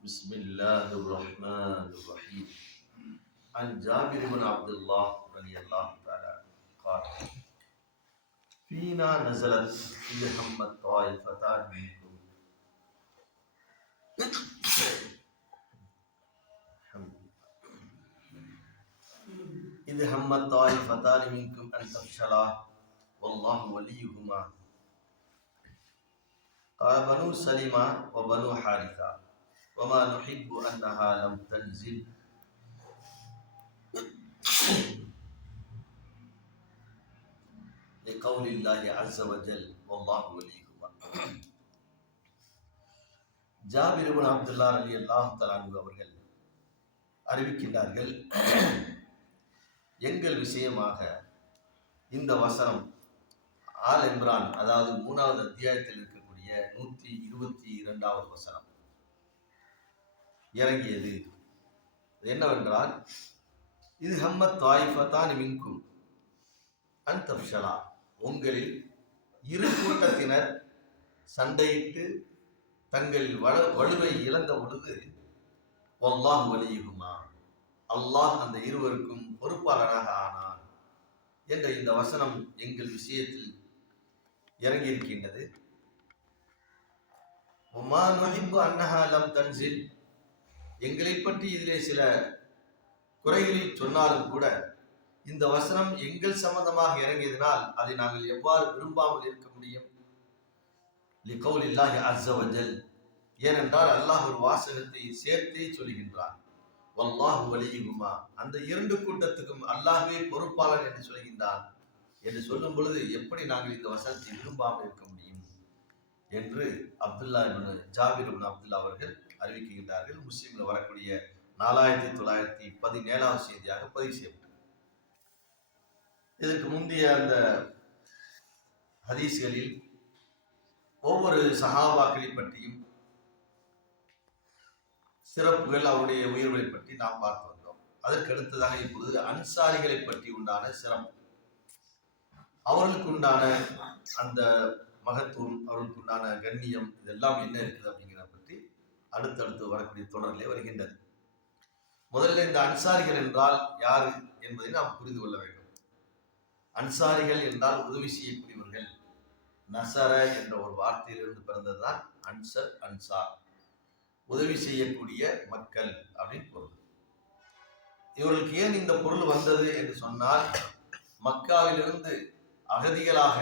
بسم الله الرحمن الرحيم. عن جابر بن عبد الله رضي الله تعالى قال: فينا نزلت إذ همت طائفتان منكم أن تفشلا والله وليهما. قال بنو سلمة وبنو حارثة: وما نحب أنها لم تنزل لقول الله عز وجل والله وليهما. ஜாபிர் இப்னு அப்துல்லாஹ் ரலியல்லாஹு தஆலா அவர்கள் அறிவிக்கின்றார்கள், எங்கள் விஷயமாக இந்த வசனம் ஆல் இம்ரான், அதாவது 3வது அத்தியாயத்தில் இருக்கக்கூடிய 122வது வசனம் இறங்கியது. என்னவென்றால், இது ஹம்மத் தாயிஃபத்தான் மின்கும் அன் தஃப்ஷலா, உங்களில் இரு கூட்டத்தினர் சண்டையிட்டு தங்கள் வலுவை இழந்த பொழுது வல்லாஹு வலியுஹுமா, அல்லாஹ் அந்த இருவருக்கும் பொறுப்பாளராக ஆனான் என்ற இந்த வசனம் எங்கள் விஷயத்தில் இறங்கியிருக்கின்றது. வமா நுஹிப்பு அன்னஹா லம் தன்சில், எங்களை பற்றி இதிலே சில குறைகளில் சொன்னாலும் கூட இந்த வசனம் எங்கள் சம்பந்தமாக இறங்கியதனால் அதை நாங்கள் எவ்வாறு விரும்பாமல் இருக்க முடியும்? லிகௌலில்லாஹி அஸ்ஸ வஜல், ஏனென்றால் அல்லாஹ் ஒரு வாசகத்தை சேர்த்தே சொல்கின்றான். வல்லாஹு வலியுஹுமா, அந்த இரண்டு கூட்டத்துக்கும் அல்லாஹ்வே பொறுப்பாளர் என்று சொல்கின்றான். என்று சொல்லும் பொழுது எப்படி நாங்கள் இந்த வசனத்தை விரும்பாமல் இருக்க முடியும் என்று ஜாபிர் இப்னு அப்துல்லாஹ் அவர்கள் அறிவிக்கின்றார்கள். முஸ்லிம்ல வரக்கூடிய 4917வது செய்தியாக பதிவு செய்யப்பட்டது. இதற்கு முந்தைய அந்த ஹதீஸ்களில் ஒவ்வொரு சஹாபாக்களை பற்றியும் சிறப்புகள், அவருடைய உயர்வுகளை பற்றி நாம் பார்த்து வந்தோம். அதற்கு அடுத்ததாக இப்பொழுது அன்சாரிகளை பற்றி உண்டான சிறப்பு, அவர்களுக்கு உண்டான அந்த மகத்துவம், அவர்களுக்கு உண்டான கண்ணியம், இதெல்லாம் என்ன இருக்குது அப்படிங்கிறத பற்றி அடுத்தடுத்து வரக்கூடிய தொடரிலே வருகின்றது. முதல்ல இந்த அன்சாரிகள் என்றால் யாரு என்பதை நாம் புரிந்து கொள்ள வேண்டும். அன்சாரிகள் என்றால் உதவி செய்யக்கூடியவர்கள். நசர என்ற ஒரு வார்த்தையிலிருந்து பிறந்ததுதான் அன்சர், அன்சார், உதவி செய்யக்கூடிய மக்கள் அப்படின்னு பொருள். இவர்களுக்கு ஏன் இந்த பொருள் வந்தது என்று சொன்னால், மக்காவிலிருந்து அகதிகளாக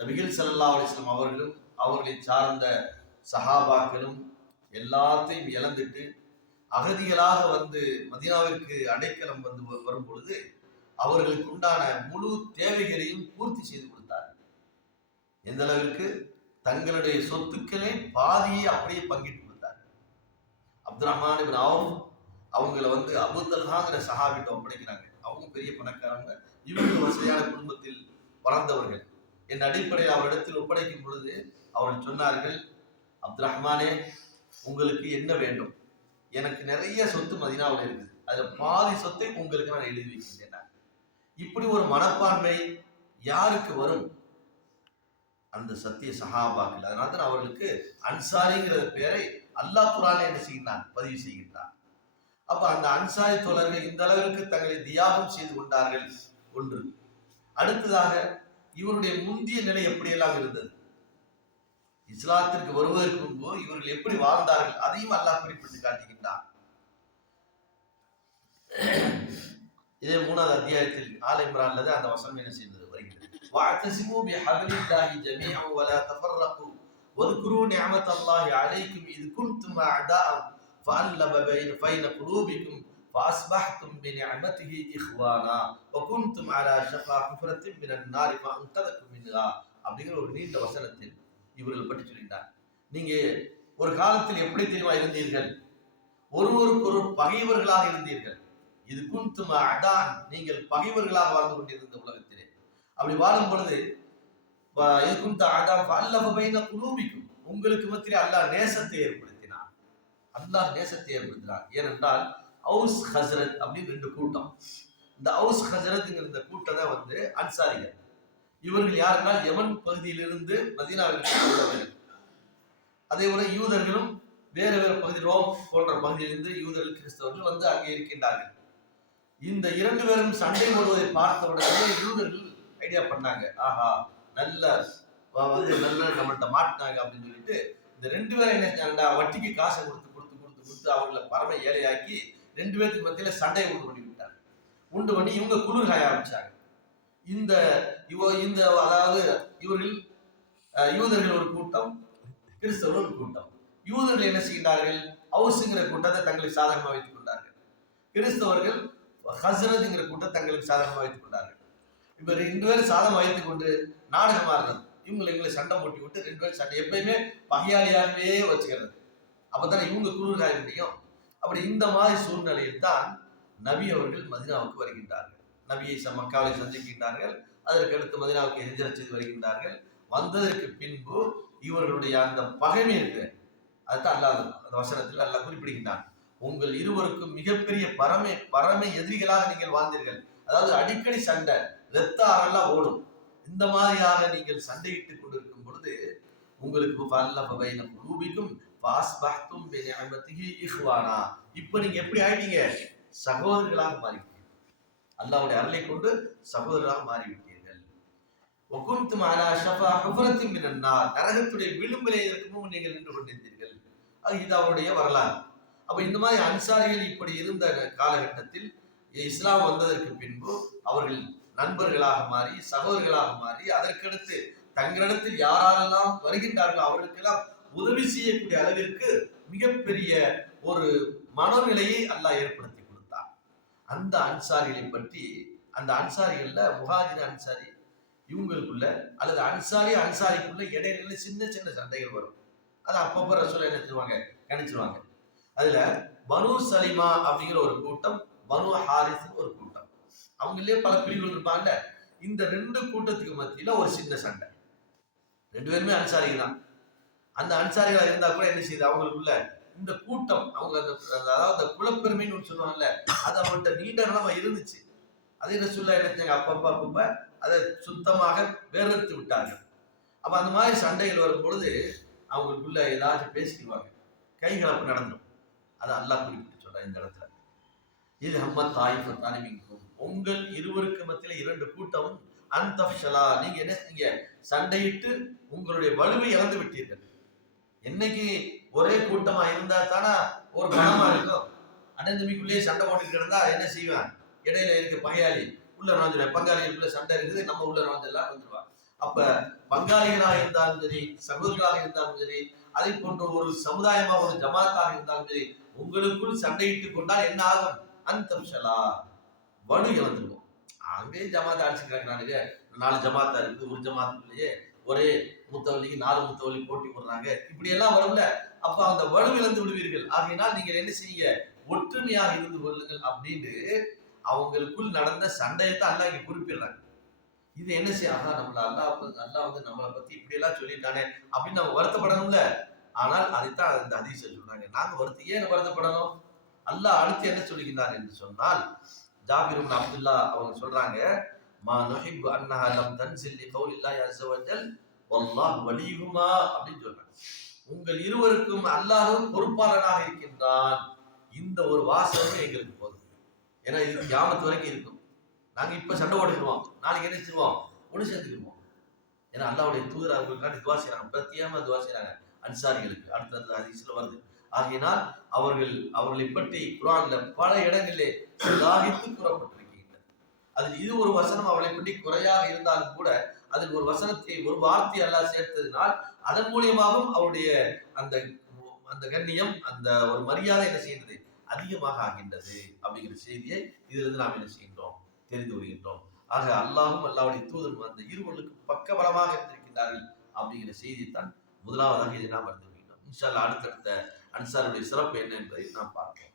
நபிகள் ஸல்லல்லாஹு அலைஹி வஸல்லம் அவர்களும் அவர்களை சார்ந்த சஹாபாக்களும் எல்லாத்தையும் இழந்துட்டு அகதிகளாக வந்து மதீனாவிற்கு அடைக்கலம் வரும் பொழுது அவர்களுக்கு உண்டான முழு தேவைகளையும் பூர்த்தி செய்து கொடுத்தார்கள். எந்த அளவிற்கு? தங்களுடைய சொத்துக்களை பாதியை அப்படியே பங்கிட்டு கொடுத்தார்கள். அப்துல் ரஹ்மான் இப்னு அவுஃப் அவங்கள வந்து அபூ தல்ஹாங்கிற சஹாபிட்ட ஒப்படைக்கிறாங்க. அவங்க பெரிய பணக்காரங்க, இவங்க வசதியான குடும்பத்தில் வளர்ந்தவர்கள். என் அடிப்படையில் அவரிடத்தில் ஒப்படைக்கும் பொழுது அவர்கள் சொன்னார்கள், அப்துல் ரஹ்மானே, உங்களுக்கு என்ன வேண்டும்? எனக்கு நிறைய சொத்து மதீனாவில் இருக்குது, அதுல பாதி சொத்தை உங்களுக்கு நான் எழுதி வைக்கின்றேன். இப்படி ஒரு மனப்பான்மை யாருக்கு வரும்? அந்த சத்திய சஹாபாக்கள். அதனால தான் அவர்களுக்கு அன்சாரிங்கிற பெயரை அல்லாஹ் குர்ஆனில் என்ன செய்கின்றான்? பதிவு செய்கின்றான். அப்ப அந்த அன்சாரி தோழர்கள் இந்த அளவிற்கு தங்களை தியாகம் செய்து கொண்டார்கள். ஒன்று. அடுத்ததாக இவருடைய முந்திய நிலை எப்படியெல்லாம் இருந்தது, இஸ்லாத்திற்கு வருவதற்கு முன்பு இவர்கள் எப்படி வாழ்ந்தார்கள், அதையும் அல்லாஹ் குறிப்பிட்டு காட்டுகின்றான். இதே 3வது அத்தியாயத்தில் ஆல் இம்ரான்ல அந்த வசனம் என்ன செய்தது வருகிறது. வஅதஸிமு பிஹப்லில்லாஹி ஜமீஅன் வலா தஃபர்ரகு வذ்குரு நிஅமத்தல்லாஹி அலைக்கும் இத் குன்தும் அஅதாஅன் ஃபஅல்லப பைன குலூபிக்கும் ஃபஅஸ்பஹ்தும் பிநிஅமதிஹி இஹ்வானா வகுன்தும் அலா ஷஃபா ஹுஃப்ரத்தின் மினன் நாரி ஃபஅன்கதகும் மின்ஹா அப்படிங்கிற ஒரு நீண்ட வசனத்தில் இவர்கள் பற்றி சொல்கிறார். நீங்க ஒரு காலத்தில் எப்படி தெரியுமா இருந்தீர்கள்? ஒருவருக்கு ஒரு பகைவர்களாக இருந்தீர்கள். இது குன்தும் அதான், நீங்கள் பகைவர்களாக வாழ்ந்து கொண்டிருந்த உலகத்திலே. அப்படி வாழும் பொழுது இது குன்த அதான் ஃபஅல்லப பைன குலூபிக்கும், உங்களுக்கு மத்தியிலே அல்லாஹ் நேசத்தை ஏற்படுத்தினார். அல்லாஹ் நேசத்தை ஏற்படுத்தினார். ஏனென்றால் அவுஸ் ஹஸ்ரத் அப்படின்னு 2 கூட்டம். இந்த அவுஸ் ஹஸ்ரத்ங்கிற இந்த கூட்டம் தான் வந்து அன்சாரிகள். இவர்கள் யாருன்னா யமன் பகுதியிலிருந்து மதீனாவிற்கு வந்தவர்கள். அதே போல யூதர்களும் வேறு வேறு பகுதி ரோம் போன்ற பகுதியிலிருந்து யூதர்கள் கிறிஸ்தவர்கள் வந்து அங்கே இருக்கின்றார்கள். இந்த 2 பேரும் சண்டை போடுவதை பார்த்த உடனே யூதர்கள் ஐடியா பண்ணாங்க, ஆஹா நல்ல நல்ல நம்மள்கிட்ட மாட்டினாங்க அப்படின்னு சொல்லிட்டு இந்த 2 பேரும் என்ன செஞ்சாங்கடா, வட்டிக்கு காசை கொடுத்து அவர்களை பரம ஏழையாக்கி 2 பேருக்கு மத்தியில சண்டையை உண்டு பண்ணி விட்டாங்க. உண்டு பண்ணி இவங்க குளிர் காய ஆரம்பிச்சாங்க. இந்த அதாவது இவர்கள் யூதர்கள் ஒரு கூட்டம், கிறிஸ்தவர்கள் ஒரு கூட்டம். யூதர்கள் என்ன செய்கிறார்கள், அவுசுங்கிற கூட்டத்தை தங்களுக்கு சாதகமாக வைத்துக் கொண்டார்கள். கிறிஸ்தவர்கள் ஹஸ்ரத்ங்கிற கூட்டத்தை தங்களுக்கு சாதகமாக வைத்துக் கொண்டார்கள். இப்ப 2 பேரும் சாதகம் வைத்துக் கொண்டு நாடகமா இருந்தது. எங்களை சண்டை போட்டி விட்டு 2 பேரும் சண்டை எப்பயுமே பகையாளியாகவே வச்சுக்கிறது. அப்பதான் இவங்க குளிர் காய முடியும். அப்படி இந்த மாதிரி சூழ்நிலையில் தான் நபி அவர்கள் மதீனாவுக்கு வருகின்றார்கள். நபியை மக்காவை சந்திக்கின்றார்கள். அதற்கு அடுத்து மதீனாவுக்கு ஹிஜ்ரத் செய்து வருகின்றார்கள். வந்ததற்கு பின்பு இவர்களுடைய அந்த பகைமை இருக்கு, அதுதான் அல்லாஹ் அந்த வசனத்தில் அல்லாஹ் குறிப்பிடுகின்றான். உங்கள் இருவருக்கும் மிகப்பெரிய பரமை எதிரிகளாக நீங்கள் வாழ்ந்தீர்கள். அதாவது அடிக்கடி சண்டை, ரத்த ஆறெல்லாம் ஓடும். இந்த மாதிரியாக நீங்கள் சண்டையிட்டுக் கொண்டிருக்கும் பொழுது உங்களுக்கு இப்ப நீங்க எப்படி ஆயிட்டீங்க, சகோதரர்களாக மாறிவிட்டீர்கள். அல்லாஹ்வுடைய அருளை கொண்டு சகோதரர்களாக மாறிவிட்டீர்கள். நரகத்துடைய விளிம்பிலே இருக்கும் நீங்கள் நின்று கொண்டிருந்தீர்கள். இது அவருடைய வரலாறு. அப்ப இந்த மாதிரி அன்சாரிகள் இப்படி இருந்த காலகட்டத்தில் இஸ்லாம் வந்ததற்கு பின்பு அவர்கள் நண்பர்களாக மாறி சகோதரர்களாக மாறி அதற்கடுத்து தங்களிடத்தில் யாரெல்லாம் வருகின்றார்களோ அவர்களுக்கெல்லாம் உதவி செய்யக்கூடிய அளவிற்கு மிகப்பெரிய ஒரு மனநிலையை அல்லாஹ் ஏற்படுத்தி கொடுத்தார். அந்த அன்சாரிகளை பற்றி, அந்த அன்சாரிகள்ல முஹாஜிர் அன்சாரி இவங்களுக்குள்ள அல்லது அன்சாரிக்குள்ள இடையில சின்ன சின்ன சண்டைகள் வரும். அது அப்பப்ப ரசூல் என்ன செய்வாங்க, கணிச்சிருவாங்க. அதுல பனு சலிமா அப்படிங்கிற ஒரு கூட்டம், பனு ஹாரிஸ் ஒரு கூட்டம், அவங்களே பல பிரிவுகள் இருப்பாங்க. இந்த 2 கூட்டத்துக்கு மத்தியில ஒரு சின்ன சண்டை. 2 பேருமே அன்சாரிகள் தான். அந்த அன்சாரிகளா இருந்தா கூட என்ன செய்யுது, அவங்களுக்குள்ள இந்த கூட்டம் அவங்க அதாவது குலப்பெருமைன்னு சொல்லுவாங்கல்ல, அது அவங்கள்ட்ட நீண்ட காலமா இருந்துச்சு. அதே ரசூலுல்லாஹ் என்ன செஞ்சாங்க, அப்பப்ப அதை சுத்தமாக வேறறுத்து விட்டார்கள். அப்ப அந்த மாதிரி சண்டைகள் வரும் பொழுது அவங்களுக்குள்ள ஏதாச்சும் பேசிக்குவாங்க, கைகலப்பு நடந்துடும். அதை அல்லாஹ் குறிப்பிட்டு சொல்ற இந்த இடத்துல, இது ஹம்மத் தாயிஃபத்தானி மின்கும், உங்கள் இருவருக்கு மத்தியில 2 கூட்டம் அன்தஃப்ஷலா, நீங்க என்ன செஞ்சீங்க, சண்டையிட்டு உங்களுடைய வலுவை இழந்து விட்டீர்கள். என்னைக்கு ஒரே கூட்டமா இருந்தா தானே ஒரு பணமா இருக்கும். அண்ணன் தம்பிக்குள்ளேயே சண்டை போட்டு கிடந்தா என்ன செய்வான், இடையில இருக்க பகையாளி உள்ள நுழைஞ்சிருவான். பங்காளிகளுக்குள்ள சண்டை இருக்குது, நம்ம உள்ள நுழைஞ்செல்லாம் வந்துருவான். அப்ப பங்காளிகளாக இருந்தாலும் சரி, சகோதரர்களாக இருந்தாலும் சரி, அதை போன்ற ஒரு சமுதாயமாக ஒரு ஜமாத்தாக இருந்தாலும் சரி, உங்களுக்குள் சண்டையிட்டுக் கொண்டால் என்ன ஆகும், அன்தம்ஷலா, வலு இழந்துருவோம். அங்கே ஜமாத் அடிச்சுக்கிறாங்க, 4 ஜமாத்தா இருக்குது, ஒரு ஜமாத்துக்குள்ளேயே ஒரே முத்தவல்லிக்கு 4 முத்தவல்லி போட்டி போடுறாங்க, இப்படி எல்லாம் வரும்ல. அப்ப அந்த வலு இழந்து விடுவீர்கள். ஆகையினால் நீங்கள் என்ன செய்ய, ஒற்றுமையாக இருந்து கொள்ளுங்கள் அப்படின்னு அவங்களுக்குள் நடந்த சண்டையத்தான் அல்லாஹ் இங்க குறிப்பிடுறாங்க. இது என்ன செய்ய, நம்மள அல்லாஹ் வந்து நம்மளை பத்தி இப்படி எல்லாம் சொல்லிட்டானே அப்படின்னு நம்ம வருத்தப்படணும்ல. ஆனால் அதைத்தான் இந்த ஹதீஸ்ல சொல்றாங்க. நாங்க ஏன் வருத்தப்படணும், அல்லாஹ் அடுத்து என்ன சொல்லுகிறார் என்று சொன்னால், ஜாபிர் இப்னு அப்துல்லாஹ் அவங்க சொல்றாங்க, மா நுஹிப்பு அன்னஹா லம் தன்சில் லிகௌலில்லாஹி அஸ்ஸ வஜல் வல்லாஹு வலியுஹுமா அப்படின்னு சொல்றாங்க. உங்கள் இருவருக்கும் அல்லாஹ் பொறுப்பாளனாக இருக்கின்றான், இந்த ஒரு வாசகமே எங்களுக்கு போதும். ஏன்னா இது கியாமத் வரைக்கும் இருக்கும். நாங்க இப்ப சண்டை போட்டுக்குவோம், நாளைக்கு என்ன செய்வோம், ஒன்று சேர்த்துக்குவோம். ஏன்னா அல்லாஹ்வுடைய தூதர் அவங்களுக்காண்டி துவா செய்றாங்க, பிரத்யேகமா துவா செய்றாங்க அன்சாரிகளுக்கு. அடுத்தடுத்த ஹதீஸ்ல வருது. ஆகையினால் அவர்களை பற்றி குர்ஆன்ல பல இடங்களிலே சிலாகித்து கூறப்பட்டிருக்கின்றன. அதில் இது ஒரு வசனம் அவளை பற்றி குறையாக இருந்தாலும் கூட அதில் ஒரு வசனத்தை, ஒரு வார்த்தை அல்லாஹ் சேர்த்ததினால் அதன் மூலியமாகவும் அவருடைய அந்த அந்த கண்ணியம், அந்த ஒரு மரியாதை என்ன செய்கிறது, அதிகமாக ஆகின்றது அப்படிங்கிற செய்தியை இதிலிருந்து நாம் என்ன செய்கின்றோம், தெரிந்து கொள்கின்றோம். ஆக அல்லாஹும் அல்லாஹ்வுடைய தூதரும் அந்த இருவர்களுக்கு பக்கபலமாக இருந்திருக்கின்றார்கள் அப்படிங்கிற செய்தியைத்தான் முதலாவதாக இதை நாம் அறிந்து கொள்கின்றோம். இன்ஷா அல்லாஹ் அடுத்தடுத்த அன்சாருடைய சிறப்பு என்ன என்பதை நாம் பார்ப்போம்.